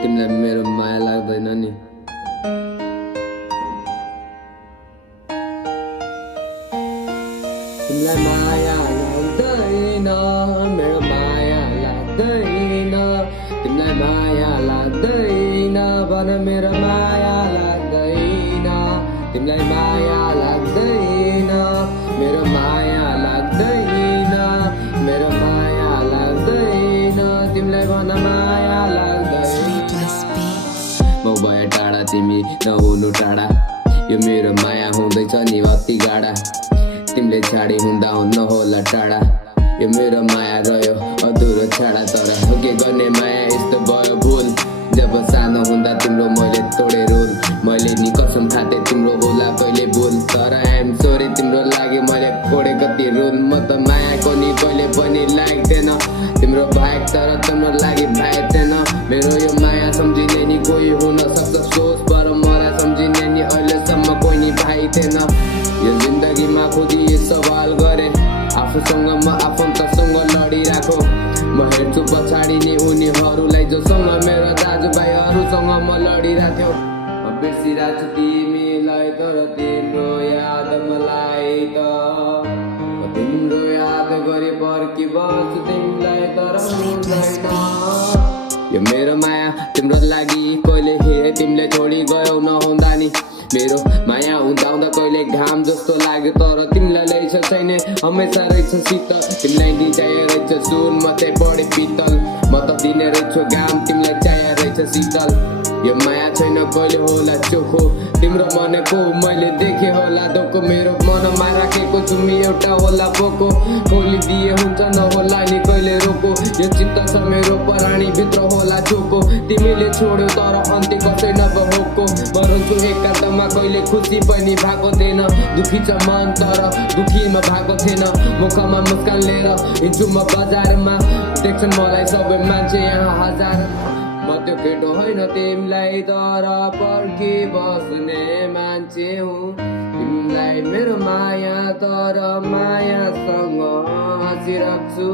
तिमीलाई मेरो माया लाग्दैन नि तिमीलाई माया लाग्दैन मेरो माया लाग्दैन तिमीलाई माया लाग्दैन भन मेरो माया लाग्दैन तिमीलाई माया लाग्दैन मेरो माया लाग्दैन मेरो माया लाग्दैन तिमीलाई भन माया लाग्दैन म भए टाढा तिमी नहुनु टाढा यो मेरो माया हुँदैछ नि अति गाढा तिमीले छाडी हुँदा हुन्न होला टाढा यो मेरो माया रह्यो अधुरो छाडा तर के गर्ने माया यस्तो भयो भुल जब सानो हुँदा तिम्रो मैले तोडे रोल मैले नि कसम खाथे तिम्रो होला कहिले भुल तर आइएम सरी तिम्रो लागि मैले कोडे कति रोल म त मायाको नि कहिले पनि लाग्दैन तिम्रो भाइक तर तिम्रो लागि भाइ थिएन मेरो यो माया सम्झिने नि कोही हुन सक्छ सोच पर मलाई सम्झिने नि अहिलेसम्म कोही नि भाइ थिएन यो जिन्दगीमा खुदी सवाल गरे आफूसँग म आफन्तसँग लडिराखो म हेर्छु पछाडि नि उनीहरूलाई जोसँग मेरो दाजुभाइहरूसँग म लडिराख्यो म बिर्सिरहेको छु तिमीलाई तर तिम्रो याद मलाई त तिम्रो याद गरे पर्खी बस्छु तिमीलाई तर यो मेरो माया तिम्रो लागि कहिले हे तिमीले छोडी गयौ नहुँदा नि मेरो माया हुँदा हुँदा कहिले घाम जस्तो लाग्यो तर तिमीलाई लैछ छैन हमेसा रहेछ शीतल तिमीलाई नि चाहिए रहेछ सुन म चाहिँ बढी पितल म त दिने रहेछु घाम तिमीलाई चाहिए रहेछ शीतल यो माया छैन कहिले होला चोखो तिम्रो मनको मैले देखे होला धोको मेरो मनमा राखेको छु मी एउटा होला बोको खोलिदिए हुन्छ नहोला नि कहिले रोको यो चित्त छ मेरो प्राणी भित्र होला चोको तिमीले छोड्यो तर अन्त्य कसै नभएको म रहन्छु एकान्तमा कहिले खुसी पनि भएको थिएन दुखी छ मन तर दुखीमा भएको थिएन मुखमा मुस्कान लिएर हिँड्छु म बजारमा देख्छन् मलाई सबै मान्छे यहाँ हजार म त्यो केटो होइन तिमीलाई तर पर्खी बस्ने मान्छे हुँ तिमीलाई मेरो माया तर मायासँग हाँसिराख्छु